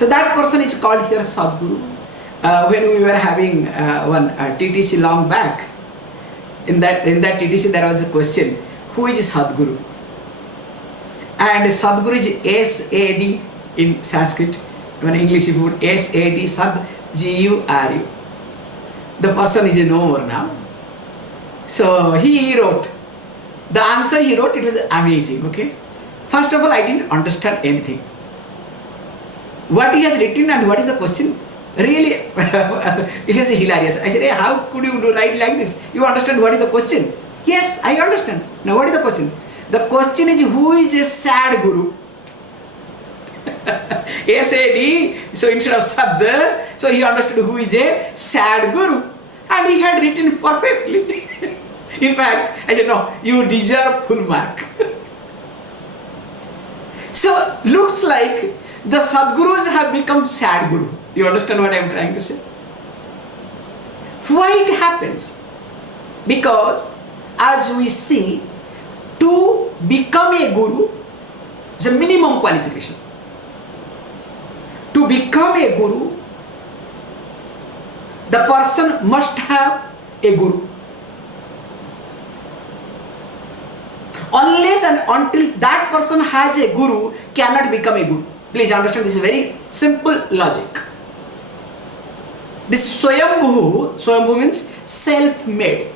So that person is called here SadGuru. When we were having one TTC long back, in that TTC there was a question, who is SadGuru? And SadGuru is S-A-D in Sanskrit. When English you put S-A-D, Sad, G-U-R-U. The person is no more now. So he wrote, the answer he wrote, it was amazing, okay. First of all, I didn't understand anything. What he has written and what is the question, really, it was hilarious. I said, hey, how could you write like this? You understand what is the question? Yes, I understand. Now what is the question? The question is, who is a SadGuru? S-A-D, so instead of Sad, so he understood who is a SadGuru. And he had written perfectly. In fact, I said, no, you deserve full mark. So, looks like the Sadgurus have become SadGuru. You understand what I am trying to say? Why it happens? Because, as we see, to become a Guru is a minimum qualification. To become a Guru, the person must have a Guru. Unless and until that person has a Guru, cannot become a Guru. Please understand, this is very simple logic. This Swayambhu means self-made,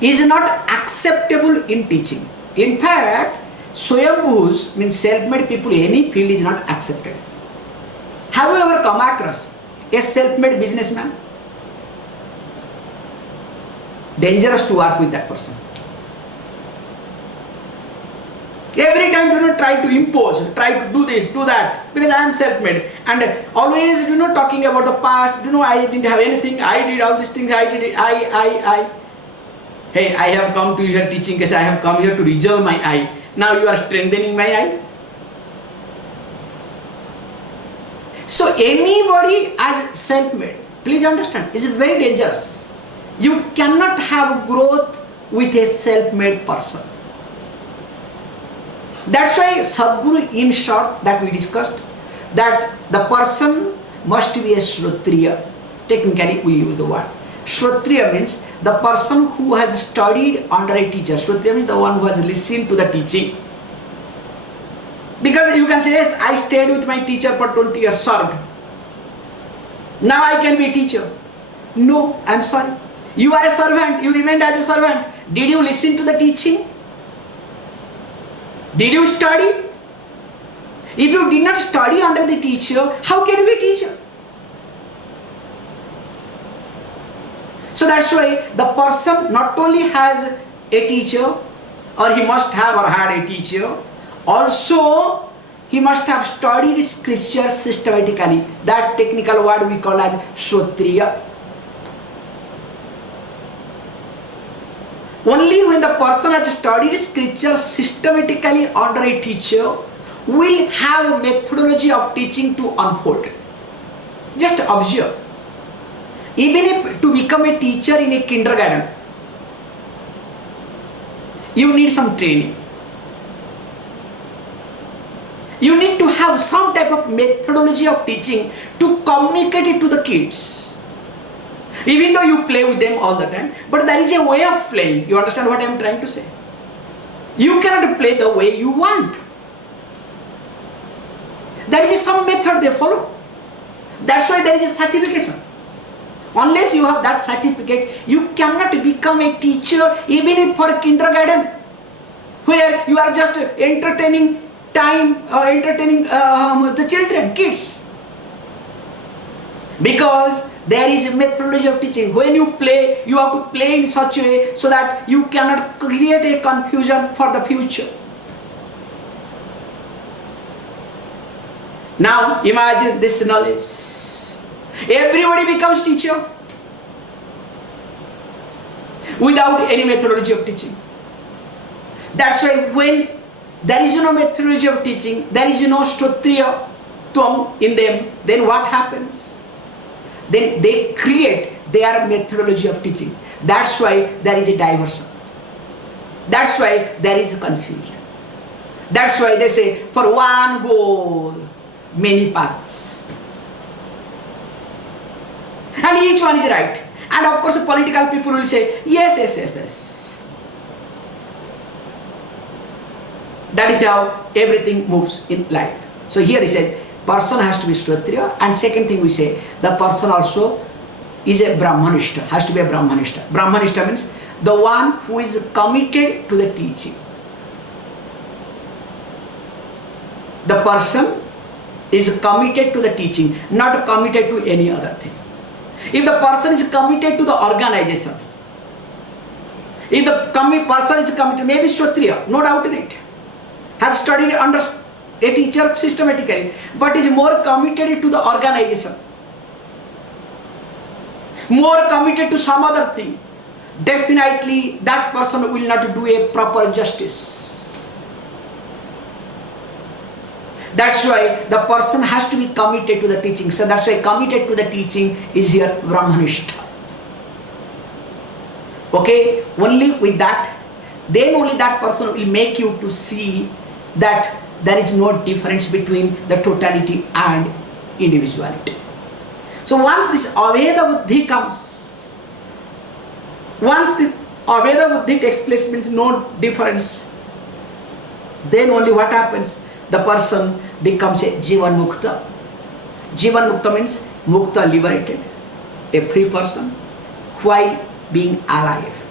is not acceptable in teaching. In fact, Swayambhus means self-made people, any field is not accepted. Have you ever come across a self-made businessman? Dangerous to work with that person. Every time do not try to impose, try to do this, do that, because I am self-made, and always talking about the past, I didn't have anything, I did all these things, I did it, I. Hey, I have come to your teaching because I have come here to resolve my I. Now you are strengthening my I. So anybody as self-made, please understand, is very dangerous. You cannot have growth with a self-made person. That's why SadGuru, in short, that we discussed, that the person must be a Shrotriya. Technically we use the word. Shrotriya means the person who has studied under a teacher. Shrotriya means the one who has listened to the teaching. Because you can say, yes, I stayed with my teacher for 20 years, served. Now I can be a teacher. No, I am sorry. You are a servant, you remained as a servant. Did you listen to the teaching? Did you study? If you did not study under the teacher, how can you be a teacher? So that's why the person not only has a teacher, or he must have or had a teacher, also he must have studied scripture systematically. That technical word we call as Shrotriya. Only when the person has studied scripture systematically under a teacher will have a methodology of teaching to unfold. Just observe. Even if to become a teacher in a kindergarten, you need some training. You need to have some type of methodology of teaching to communicate it to the kids. Even though you play with them all the time, but there is a way of playing. You understand what I am trying to say? You cannot play the way you want. There is some method they follow. That's why there is a certification. Unless you have that certificate, you cannot become a teacher even if for kindergarten, where you are just entertaining the children, kids. Because there is a methodology of teaching. When you play, you have to play in such a way so that you cannot create a confusion for the future. Now imagine this knowledge. Everybody becomes teacher without any methodology of teaching. That's why when there is no methodology of teaching, there is no Shrotriya Tvam in them, then what happens? Then they create their methodology of teaching. That's why there is a diversion. That's why there is a confusion. That's why they say, for one goal, many paths. And each one is right. And of course, political people will say, yes, yes, yes, yes. That is how everything moves in life. So here he said, person has to be Kshatriya. And second thing we say, the person also is a Brahmanishta, has to be a Brahmanishta. Brahmanishta means the one who is committed to the teaching. The person is committed to the teaching, not committed to any other thing. If the person is committed to the organization, if the person is committed, maybe Kshatriya, no doubt in it, has studied under a teacher systematically, but is more committed to the organization, more committed to some other thing, definitely that person will not do a proper justice. That's why the person has to be committed to the teaching. So that's why committed to the teaching is here Brahmanishta. Okay, only with that, then only that person will make you to see that there is no difference between the totality and individuality. So once this Aveda Buddhi comes, once the Aveda Buddhi takes place, means no difference, then only what happens? The person becomes a Jivan Mukta. Jivan Mukta means Mukta liberated, a free person while being alive.